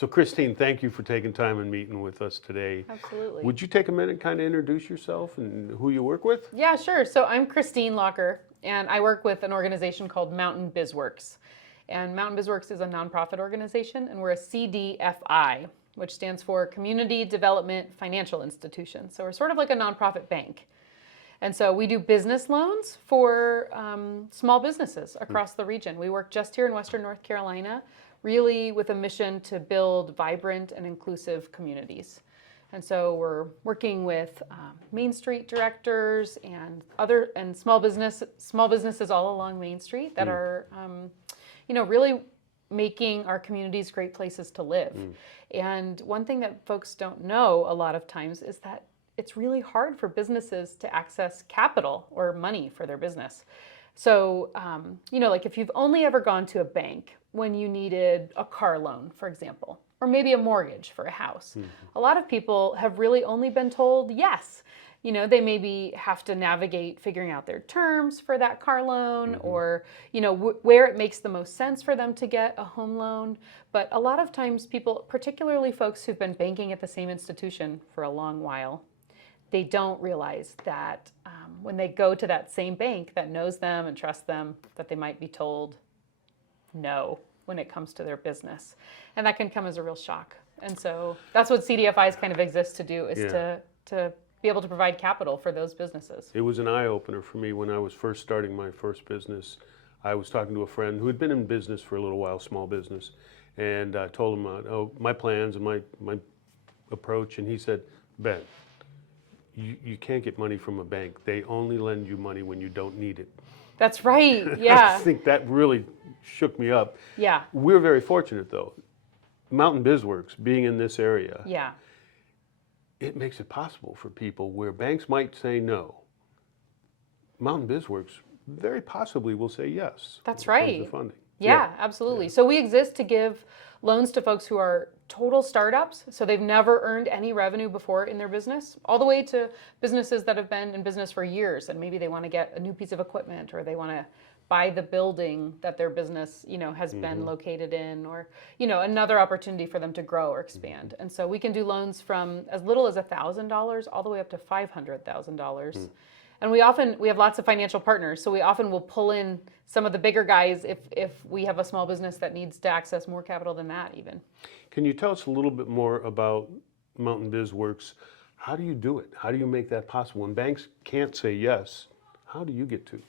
So Christine, thank you for taking time and meeting with us today. Absolutely. Would you take a minute and kind of introduce yourself and who you work with? Yeah, sure. So I'm Christine Laucher, and I work with an organization called Mountain BizWorks. And Mountain BizWorks is a nonprofit organization, and we're a CDFI, which stands for Community Development Financial Institution. So we're sort of like a nonprofit bank. And so we do business loans for small businesses across the region. We work just here in Western North Carolina, really with a mission to build vibrant and inclusive communities. And so we're working with Main Street directors and small businesses all along Main Street that are, really making our communities great places to live. And one thing that folks don't know a lot of times is that it's really hard for businesses to access capital or money for their business. So, like if you've only ever gone to a bank when you needed a car loan, for example, or maybe a mortgage for a house, a lot of people have really only been told yes. They maybe have to navigate figuring out their terms for that car loan or, where it makes the most sense for them to get a home loan. But a lot of times people, particularly folks who've been banking at the same institution for a long while, they don't realize that when they go to that same bank that knows them and trusts them, that they might be told no when it comes to their business. And that can come as a real shock. And so that's what CDFIs kind of exist to do, is to be able to provide capital for those businesses. It was an eye-opener for me when I was first starting my first business. I was talking to a friend who had been in business for a little while, small business, and I told him my plans and my approach, and he said, Ben, you can't get money from a bank. They only lend you money when you don't need it. That's right, yeah. I think that really shook me up. Yeah. We're very fortunate though. Mountain BizWorks, being in this area, Yeah. it makes it possible for people where banks might say no. Mountain BizWorks very possibly will say yes. That's when it comes right. to funding. Yeah, absolutely. So we exist to give loans to folks who are total startups, so they've never earned any revenue before in their business, all the way to businesses that have been in business for years, and maybe they want to get a new piece of equipment, or they want to buy the building that their business, has been located in, or, another opportunity for them to grow or expand. And so we can do loans from as little as $1,000 all the way up to $500,000. And we have lots of financial partners, so we often will pull in some of the bigger guys if we have a small business that needs to access more capital than that even. Can you tell us a little bit more about Mountain BizWorks? How do you do it? How do you make that possible? When banks can't say yes, how do you get to?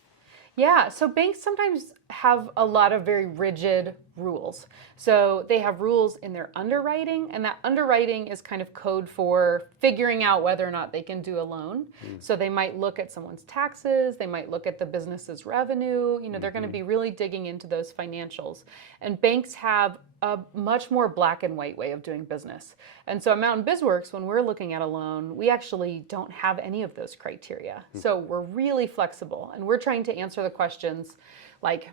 Yeah, so banks sometimes have a lot of very rigid rules. So they have rules in their underwriting, and that underwriting is kind of code for figuring out whether or not they can do a loan. So they might look at someone's taxes, they might look at the business's revenue, they're going to be really digging into those financials. And banks have a much more black and white way of doing business. And so at Mountain BizWorks, when we're looking at a loan, we actually don't have any of those criteria. So we're really flexible, and we're trying to answer the questions like,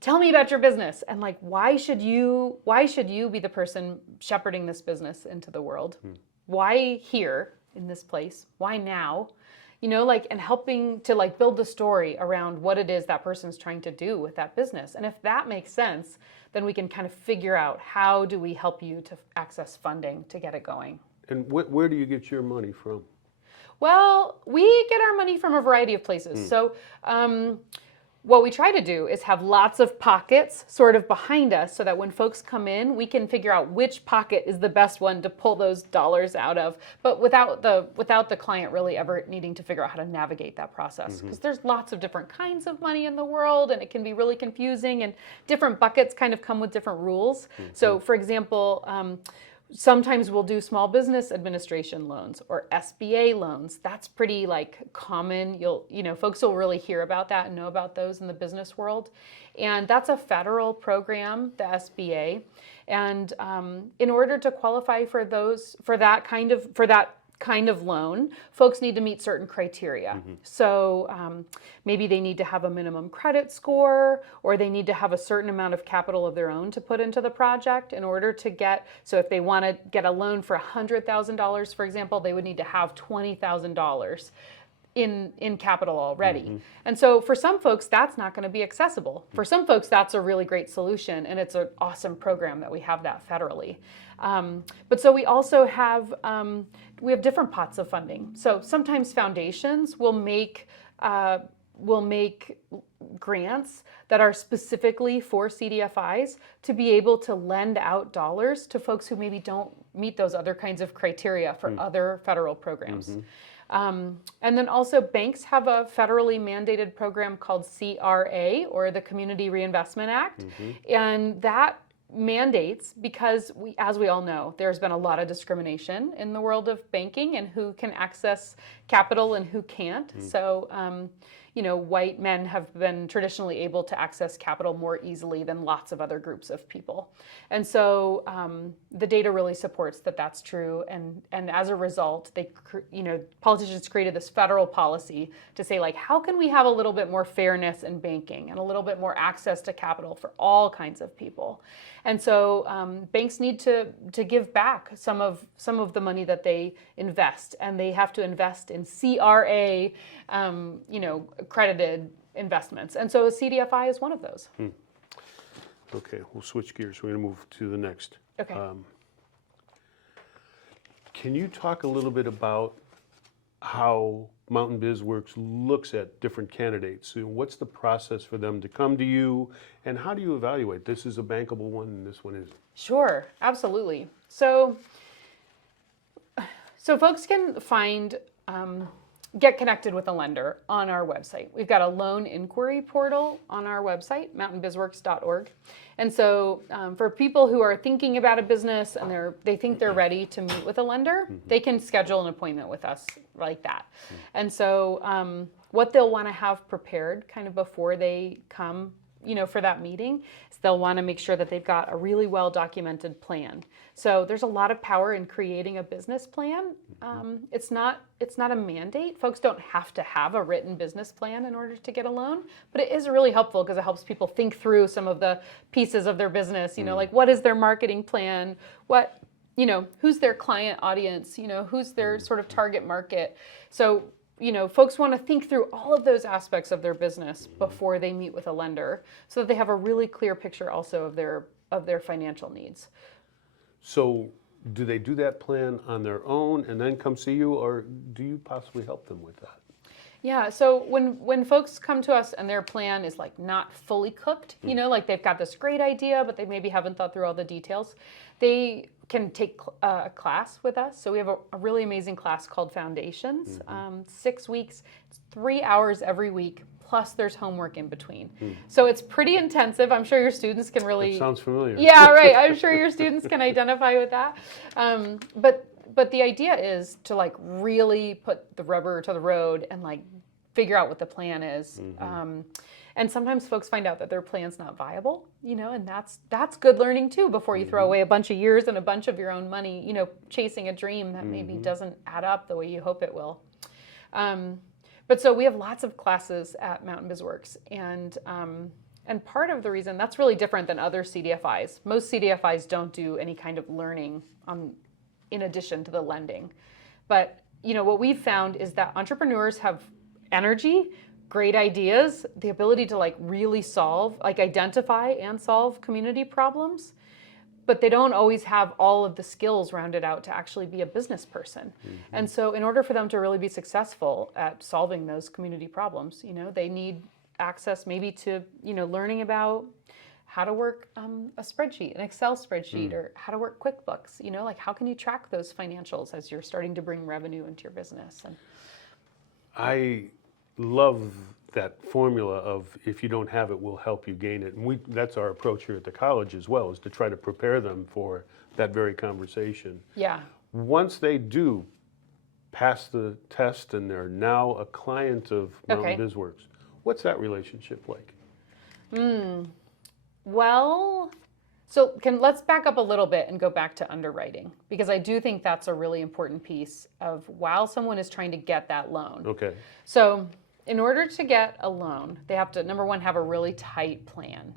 tell me about your business, and like, why should you be the person shepherding this business into the world? Why here in this place? Why now? And helping to build the story around what it is that person's trying to do with that business. And if that makes sense, then we can kind of figure out, how do we help you to access funding to get it going? And where do you get your money from? Well, we get our money from a variety of places. So what we try to do is have lots of pockets sort of behind us, so that when folks come in, we can figure out which pocket is the best one to pull those dollars out of, but without the client really ever needing to figure out how to navigate that process. Because there's lots of different kinds of money in the world, and it can be really confusing, and different buckets kind of come with different rules. So for example, sometimes we'll do small business administration loans or SBA loans. That's pretty common. Folks will really hear about that and know about those in the business world. And that's a federal program, the SBA. And in order to qualify for that kind of loan, folks need to meet certain criteria. So maybe they need to have a minimum credit score, or they need to have a certain amount of capital of their own to put into the project in order to get, so if they want to get a loan for $100,000, for example, they would need to have $20,000 in capital already. And so for some folks, that's not going to be accessible. For some folks, that's a really great solution, and it's an awesome program that we have that federally. But so we also have different pots of funding. So sometimes foundations will make grants that are specifically for CDFIs to be able to lend out dollars to folks who maybe don't meet those other kinds of criteria for other federal programs. And then also banks have a federally mandated program called CRA, or the Community Reinvestment Act. And that mandates, because as we all know, there's been a lot of discrimination in the world of banking and who can access capital and who can't. So, white men have been traditionally able to access capital more easily than lots of other groups of people. And so the data really supports that that's true. And as a result, politicians created this federal policy to say, like, how can we have a little bit more fairness in banking and a little bit more access to capital for all kinds of people? And so banks need to give back some of the money that they invest, and they have to invest in CRA, accredited investments. And so a CDFI is one of those. Okay, we'll switch gears. We're going to move to the next. Okay. Can you talk a little bit about how Mountain BizWorks looks at different candidates? So what's the process for them to come to you, and how do you evaluate this is a bankable one and this one isn't? Sure, absolutely. So folks can get connected with a lender on our website. We've got a loan inquiry portal on our website, mountainbizworks.org. And so for people who are thinking about a business and they think they're ready to meet with a lender, they can schedule an appointment with us like that. And so what they'll want to have prepared kind of before they come for that meeting, is they'll want to make sure that they've got a really well documented plan. So there's a lot of power in creating a business plan. It's not a mandate. Folks don't have to have a written business plan in order to get a loan, but it is really helpful because it helps people think through some of the pieces of their business, like what is their marketing plan? Who's their client audience? Who's their sort of target market? So folks want to think through all of those aspects of their business before they meet with a lender, so that they have a really clear picture also of their financial needs. So do they do that plan on their own and then come see you, or do you possibly help them with that? Yeah, so when folks come to us and their plan is like not fully cooked, like they've got this great idea, but they maybe haven't thought through all the details, they can take a class with us. So we have a really amazing class called Foundations, 6 weeks, it's 3 hours every week, plus there's homework in between. So it's pretty intensive. I'm sure your students can really... That sounds familiar. Yeah, right. I'm sure your students can identify with that. But the idea is to like really put the rubber to the road and like figure out what the plan is. And sometimes folks find out that their plan's not viable, and that's good learning too, before you throw away a bunch of years and a bunch of your own money, chasing a dream that maybe doesn't add up the way you hope it will. But so we have lots of classes at Mountain BizWorks, and part of the reason that's really different than other CDFIs. Most CDFIs don't do any kind of learning in addition to the lending. But what we've found is that entrepreneurs have energy, great ideas, the ability to really identify and solve community problems, but they don't always have all of the skills rounded out to actually be a business person. And so in order for them to really be successful at solving those community problems, they need access maybe to, learning about how to work a spreadsheet, an Excel spreadsheet, or how to work QuickBooks, how can you track those financials as you're starting to bring revenue into your business? And I love that formula of if you don't have it, we'll help you gain it. And that's our approach here at the college as well, is to try to prepare them for that very conversation. yeah. Once they do pass the test and they're now a client of Mountain BizWorks, what's that relationship like? Well, so let's back up a little bit and go back to underwriting, because I do think that's a really important piece of while someone is trying to get that loan. Okay. So in order to get a loan, they have to, number one, have a really tight plan.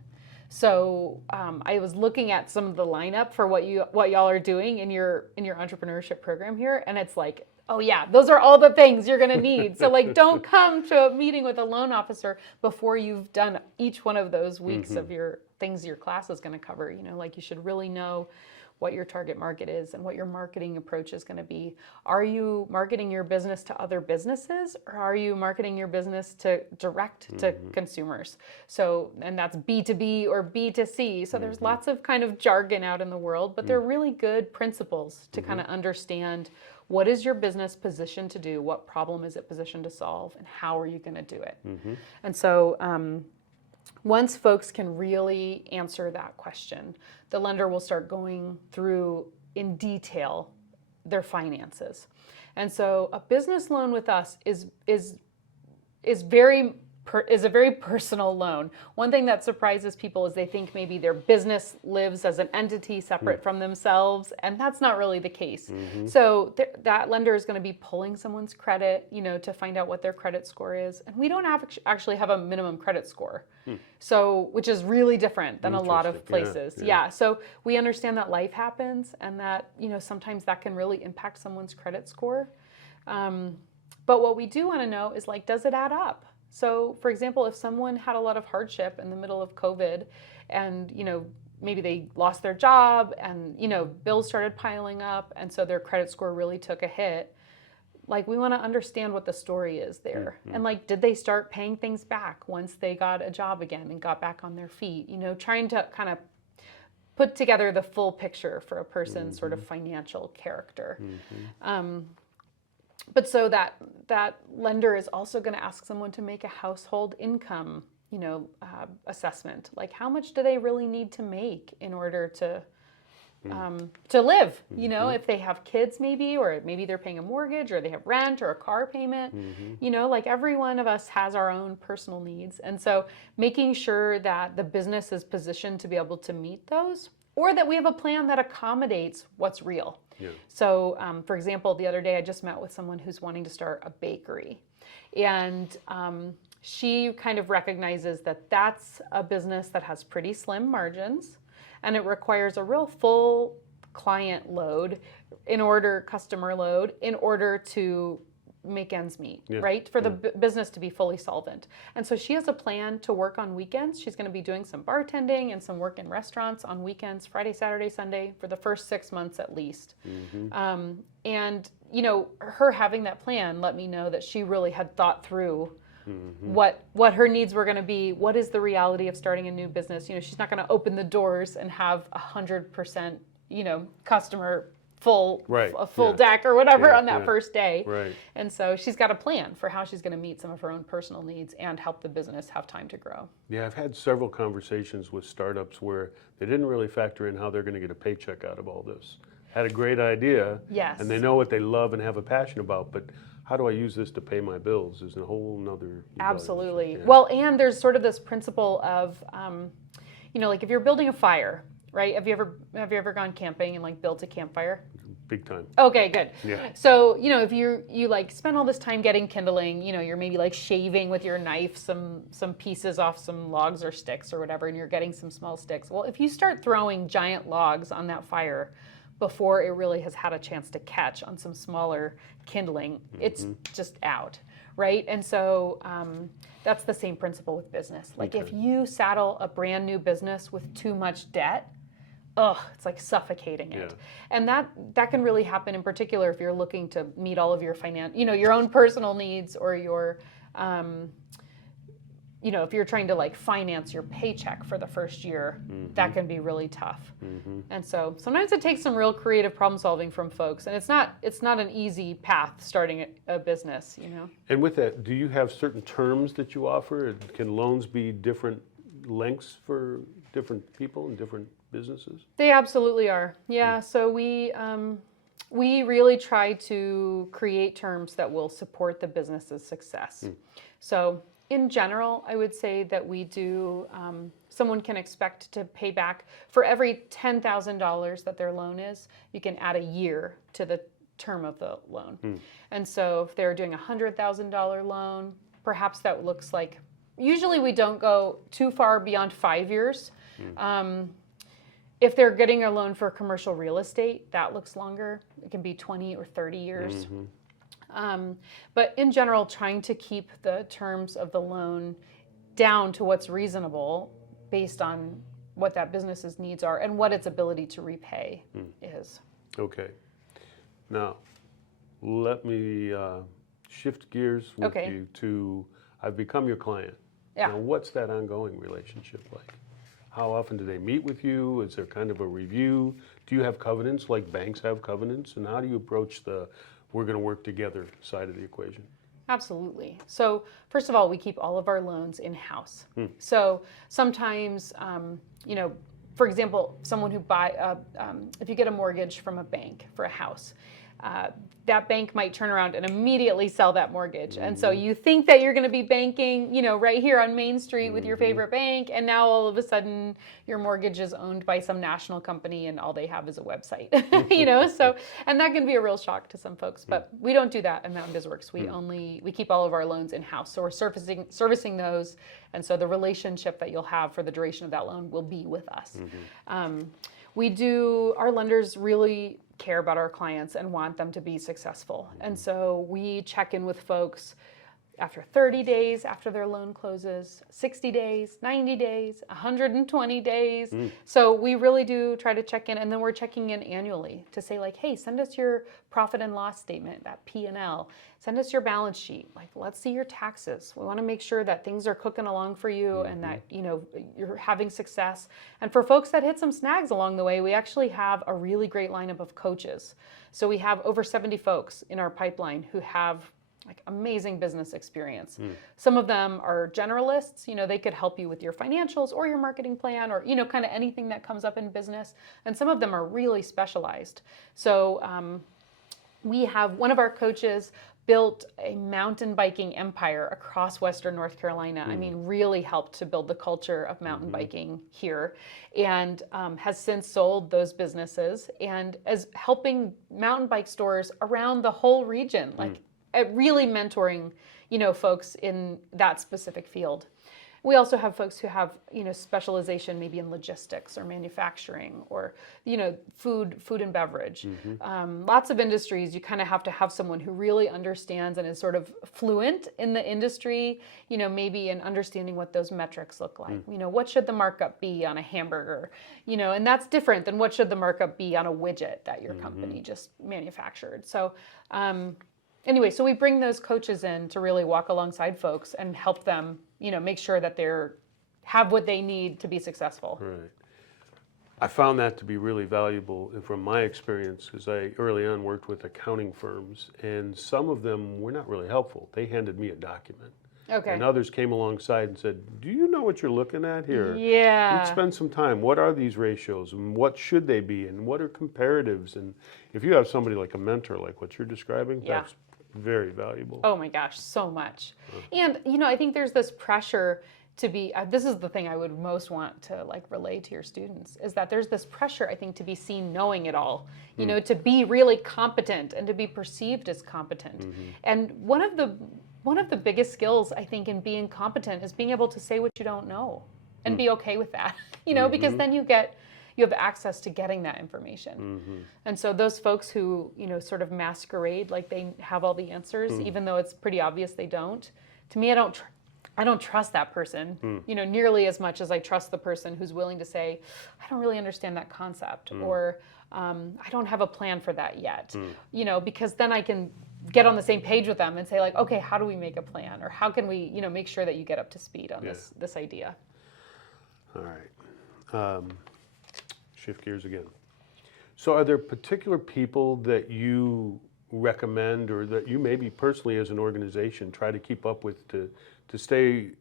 So I was looking at some of the lineup for what y'all are doing in your entrepreneurship program here, and it's like Oh yeah, those are all the things you're going to need. So like, don't come to a meeting with a loan officer before you've done each one of those weeks of your things your class is going to cover. You know, like you should really know what your target market is and what your marketing approach is going to be. Are you marketing your business to other businesses, or are you marketing your business to direct to consumers? So, and that's B2B or B2C. So there's lots of kind of jargon out in the world, but they're really good principles to kind of understand what is your business positioned to do, what problem is it positioned to solve, and how are you going to do it? And so once folks can really answer that question, the lender will start going through in detail their finances. And so a business loan with us is a very personal loan. One thing that surprises people is they think maybe their business lives as an entity separate from themselves, and that's not really the case. So that lender is going to be pulling someone's credit, you know, to find out what their credit score is. And we don't actually have a minimum credit score, so which is really different than a lot of places. Yeah. So we understand that life happens, and that, you know, sometimes that can really impact someone's credit score. But what we do want to know is, like, does it add up? So, for example, if someone had a lot of hardship in the middle of COVID and, you know, maybe they lost their job and, you know, bills started piling up and so their credit score really took a hit, like, we want to understand what the story is there. And, like, did they start paying things back once they got a job again and got back on their feet? You know, trying to kind of put together the full picture for a person's sort of financial character. But so that lender is also going to ask someone to make a household income, you know, assessment. Like, how much do they really need to make in order to live? You know, if they have kids, maybe, or maybe they're paying a mortgage, or they have rent or a car payment. You know, like, every one of us has our own personal needs, and so making sure that the business is positioned to be able to meet those, or that we have a plan that accommodates what's real. So, for example, the other day I just met with someone who's wanting to start a bakery, and she kind of recognizes that that's a business that has pretty slim margins, and it requires a real full client load customer load in order to make ends meet, right? For the business to be fully solvent. And so she has a plan to work on weekends. She's going to be doing some bartending and some work in restaurants on weekends, Friday, Saturday, Sunday, for the first 6 months at least. And, you know, her having that plan let me know that she really had thought through what her needs were going to be. What is the reality of starting a new business? You know, she's not going to open the doors and have 100%, you know, customer full deck or whatever on that first day. And so she's got a plan for how she's going to meet some of her own personal needs and help the business have time to grow. Yeah, I've had several conversations with startups where they didn't really factor in how they're going to get a paycheck out of all this. Had a great idea, and they know what they love and have a passion about, but how do I use this to pay my bills is a whole nother. Absolutely. Well, and there's sort of this principle of, you know, like, if you're building a fire, right? Have you ever gone camping and, like, built a campfire? Big time. Okay, good. So, you know, if you like spend all this time getting kindling, you know, you're maybe like shaving with your knife some pieces off some logs or sticks or whatever, and you're getting some small sticks. Well, if you start throwing giant logs on that fire before it really has had a chance to catch on some smaller kindling, it's just out, right? And so that's the same principle with business. Like, if you saddle a brand new business with too much debt, it's like suffocating it. And that can really happen, in particular if you're looking to meet all of your your own personal needs, or your you know, if you're trying to, like, finance your paycheck for the first year, that can be really tough. And so sometimes it takes some real creative problem solving from folks, and it's not an easy path starting a business, you know. And with that, do you have certain terms that you offer? Can loans be different lengths for different people and different businesses? They absolutely are. Yeah. So we really try to create terms that will support the business's success. So in general, I would say that we do, someone can expect to pay back for every $10,000 that their loan is, you can add a year to the term of the loan. And so if they're doing a $100,000 loan, perhaps that looks like, usually we don't go too far beyond 5 years. If they're getting a loan for commercial real estate, that looks longer. It can be 20 or 30 years. But in general, trying to keep the terms of the loan down to what's reasonable based on what that business's needs are and what its ability to repay is. Okay. Now, let me shift gears with Okay. you to, I've become your client. Yeah. Now, what's that ongoing relationship like? How often do they meet with you? Is there kind of a review? Do you have covenants like banks have covenants? And how do you approach the we're going to work together side of the equation? Absolutely. So first of all, we keep all of our loans in-house. So sometimes, for example, someone who if you get a mortgage from a bank for a house, that bank might turn around and immediately sell that mortgage. And so you think that you're going to be banking, right here on Main Street with your favorite bank, and now all of a sudden your mortgage is owned by some national company and all they have is a website, so, and that can be a real shock to some folks, but we don't do that at Mountain BizWorks. We keep all of our loans in-house. So we're servicing those. And so the relationship that you'll have for the duration of that loan will be with us. Our lenders really care about our clients and want them to be successful. And so we check in with folks after 30 days after their loan closes, 60 days, 90 days, 120 days. So we really do try to check in, and then we're checking in annually to say like, hey, send us your profit and loss statement, that P&L. Send us your balance sheet. Like, let's see your taxes. We want to make sure that things are cooking along for you and that, you're having success. And for folks that hit some snags along the way, we actually have a really great lineup of coaches. So we have over 70 folks in our pipeline who have like amazing business experience. Some of them are generalists, they could help you with your financials or your marketing plan or, kind of anything that comes up in business. And some of them are really specialized. So we have one of our coaches built a mountain biking empire across Western North Carolina. I mean, really helped to build the culture of mountain biking here, and has since sold those businesses and is helping mountain bike stores around the whole region, really mentoring, folks in that specific field. We also have folks who have, specialization maybe in logistics or manufacturing or, food and beverage. Lots of industries, you kind of have to have someone who really understands and is sort of fluent in the industry, maybe in understanding what those metrics look like. What should the markup be on a hamburger? And that's different than what should the markup be on a widget that your company just manufactured. So, anyway, so we bring those coaches in to really walk alongside folks and help them, make sure that have what they need to be successful. Right. I found that to be really valuable from my experience, because I early on worked with accounting firms, and some of them were not really helpful. They handed me a document. Okay. And others came alongside and said, do you know what you're looking at here? Yeah. Let's spend some time. What are these ratios and what should they be and what are comparatives? And if you have somebody like a mentor like what you're describing, that's very valuable. Oh my gosh, so much. And, I think there's this pressure to be, this is the thing I would most want to relay to your students, is that there's this pressure, I think, to be seen knowing it all, to be really competent and to be perceived as competent. And one of the biggest skills, I think, in being competent is being able to say what you don't know and be okay with that, because then you have access to getting that information. And so those folks who, sort of masquerade like they have all the answers, even though it's pretty obvious they don't, to me, I don't trust that person, nearly as much as I trust the person who's willing to say, I don't really understand that concept, or I don't have a plan for that yet, because then I can get on the same page with them and say like, okay, how do we make a plan? Or how can we, make sure that you get up to speed on this idea? All right. Shift gears again. So are there particular people that you recommend or that you maybe personally as an organization try to keep up with to stay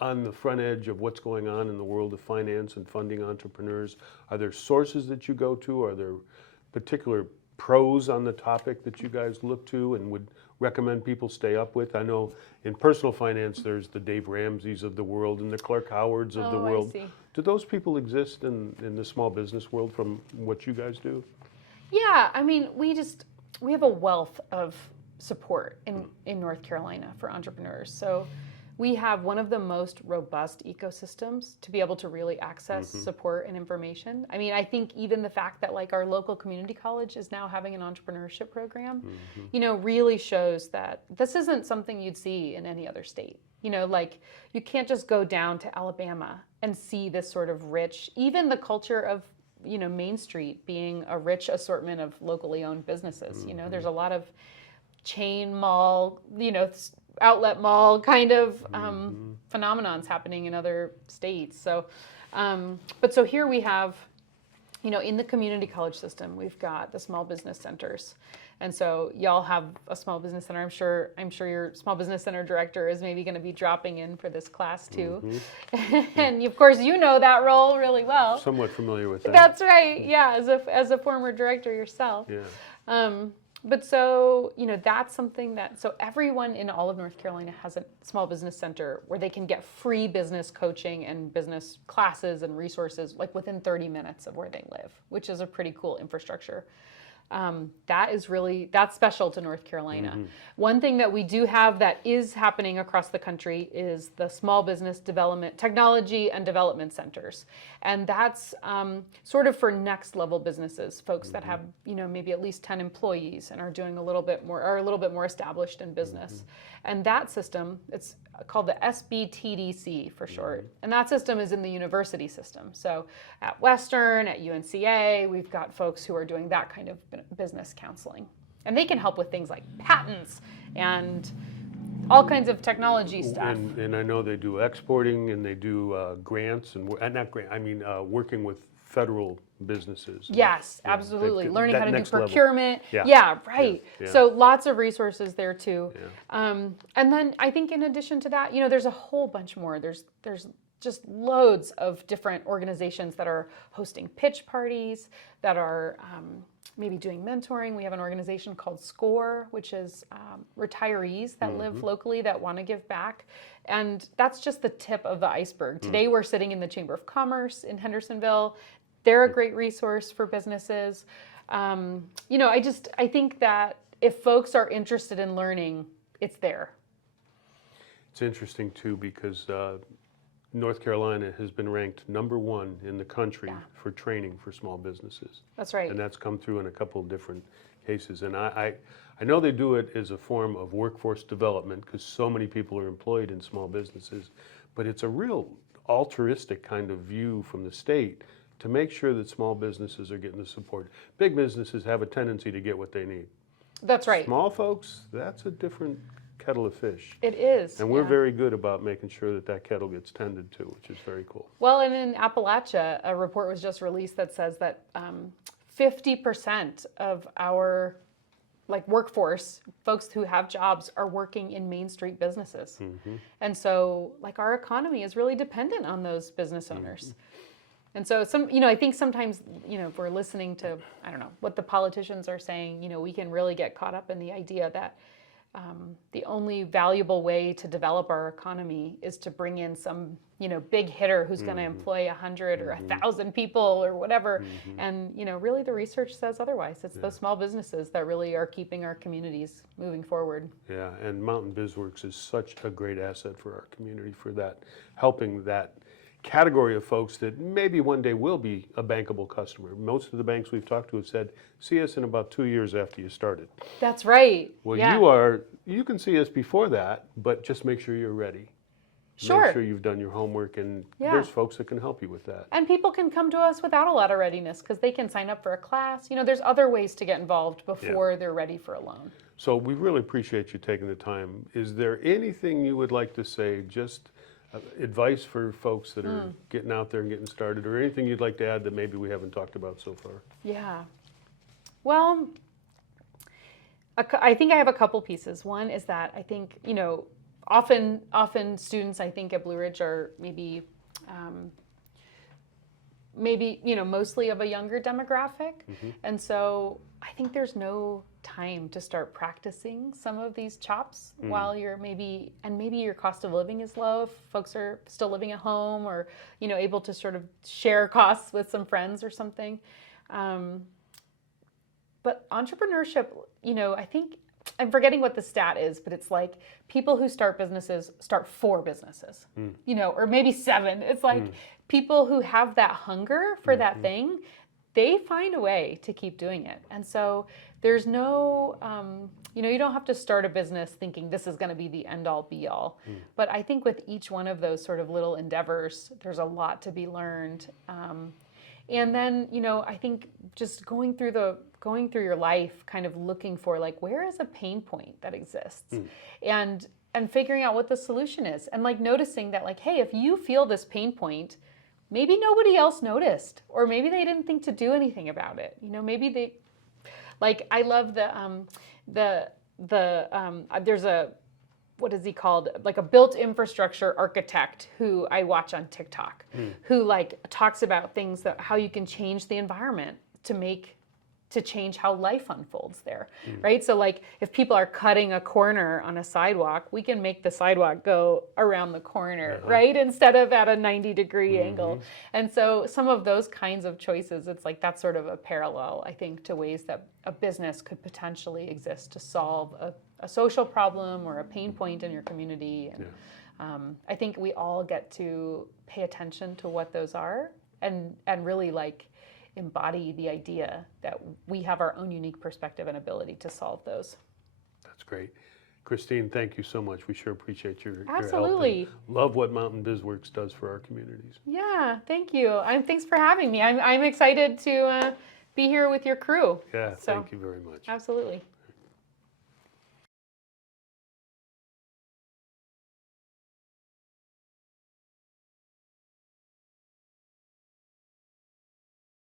on the front edge of what's going on in the world of finance and funding entrepreneurs? Are there sources that you go to? Are there particular pros on the topic that you guys look to and would recommend people stay up with? I know in personal finance, there's the Dave Ramseys of the world and the Clark Howards of the world. I see. Do those people exist in the small business world from what you guys do? Yeah, I mean, we have a wealth of support in North Carolina for entrepreneurs. So we have one of the most robust ecosystems to be able to really access support and information. I mean, I think even the fact that like our local community college is now having an entrepreneurship program, really shows that this isn't something you'd see in any other state. Like you can't just go down to Alabama and see this sort of rich, even the culture of, Main Street being a rich assortment of locally owned businesses. There's a lot of chain mall, outlet mall kind of phenomenons happening in other states. So, so here we have, in the community college system, we've got the small business centers. And so y'all have a small business center. I'm sure your small business center director is maybe going to be dropping in for this class too. And of course, you know that role really well. Somewhat familiar with that. That's right. Yeah, as a former director yourself. Yeah. But so, that's something so everyone in all of North Carolina has a small business center where they can get free business coaching and business classes and resources like within 30 minutes of where they live, which is a pretty cool infrastructure. That's special to North Carolina. One thing that we do have that is happening across the country is the small business development, technology and development centers. And that's sort of for next level businesses, folks that have, maybe at least 10 employees and are doing a little bit more established in business. And that system, it's called the SBTDC for short. And that system is in the university system. So at Western, at UNCA, we've got folks who are doing that kind of business counseling. And they can help with things like patents and all kinds of technology stuff. And I know they do exporting and they do grants and working with federal businesses. Yes, absolutely. Learning how to do procurement. Yeah. Yeah, right. Yeah. So lots of resources there too. Yeah. And then I think in addition to that, there's a whole bunch more. There's just loads of different organizations that are hosting pitch parties, that are maybe doing mentoring. We have an organization called SCORE, which is retirees that live locally that want to give back. And that's just the tip of the iceberg. Today we're sitting in the Chamber of Commerce in Hendersonville. They're a great resource for businesses. I think that if folks are interested in learning, it's there. It's interesting too because North Carolina has been ranked #1 in the country for training for small businesses. That's right. And that's come through in a couple of different cases. And I know they do it as a form of workforce development because so many people are employed in small businesses, but it's a real altruistic kind of view from the state to make sure that small businesses are getting the support. Big businesses have a tendency to get what they need. That's right. Small folks, that's a different kettle of fish. It is. And we're very good about making sure that kettle gets tended to, which is very cool. Well, and in Appalachia, a report was just released that says that 50% of our workforce, folks who have jobs, are working in Main Street businesses. And so our economy is really dependent on those business owners. And so I think sometimes, if we're listening to, I don't know, what the politicians are saying, we can really get caught up in the idea that the only valuable way to develop our economy is to bring in some, big hitter who's going to employ 100 or 1,000 people or whatever. And, really the research says otherwise. It's those small businesses that really are keeping our communities moving forward. Yeah, and Mountain BizWorks is such a great asset for our community for that, helping that category of folks that maybe one day will be a bankable customer. Most of the banks we've talked to have said, see us in about 2 years after you started. That's right. Well, you can see us before that, but just make sure you're ready. Sure. Make sure you've done your homework, and there's folks that can help you with that. And people can come to us without a lot of readiness because they can sign up for a class. There's other ways to get involved before they're ready for a loan. So we really appreciate you taking the time. Is there anything you would like to say, just advice for folks that are getting out there and getting started, or anything you'd like to add that maybe we haven't talked about so far? Yeah. Well, I think I have a couple pieces. One is that I think, often students, I think, at Blue Ridge are maybe, mostly of a younger demographic. And so I think there's no time to start practicing some of these chops while you're maybe your cost of living is low if folks are still living at home or, able to sort of share costs with some friends or something. But entrepreneurship, I think I'm forgetting what the stat is, but it's like people who start businesses start 4 businesses, you know, or maybe 7. It's like people who have that hunger for that thing, they find a way to keep doing it. And so there's no, you know, you don't have to start a business thinking this is going to be the end all be all. But I think with each one of those sort of little endeavors, there's a lot to be learned. And then, you know, I think just going through your life, kind of looking for like, where is a pain point that exists, and figuring out what the solution is, and like noticing that, like, hey, if you feel this pain point, maybe nobody else noticed, or maybe they didn't think to do anything about it. You know, maybe they, like, I love there's a, what is he called? Like a built infrastructure architect who I watch on TikTok, who like talks about things that how you can change the environment to change how life unfolds there, right? So like if people are cutting a corner on a sidewalk, we can make the sidewalk go around the corner, right? Instead of at a 90-degree angle. And so some of those kinds of choices, it's like that's sort of a parallel, I think, to ways that a business could potentially exist to solve a social problem or a pain point in your community. And I think we all get to pay attention to what those are and really like embody the idea that we have our own unique perspective and ability to solve those. That's great. Christine, thank you so much. We sure appreciate your Absolutely. help. And love what Mountain BizWorks does for our communities. Yeah, thank you. Thanks for having me. I'm excited to be here with your crew. Yeah, So, thank you very much. Absolutely.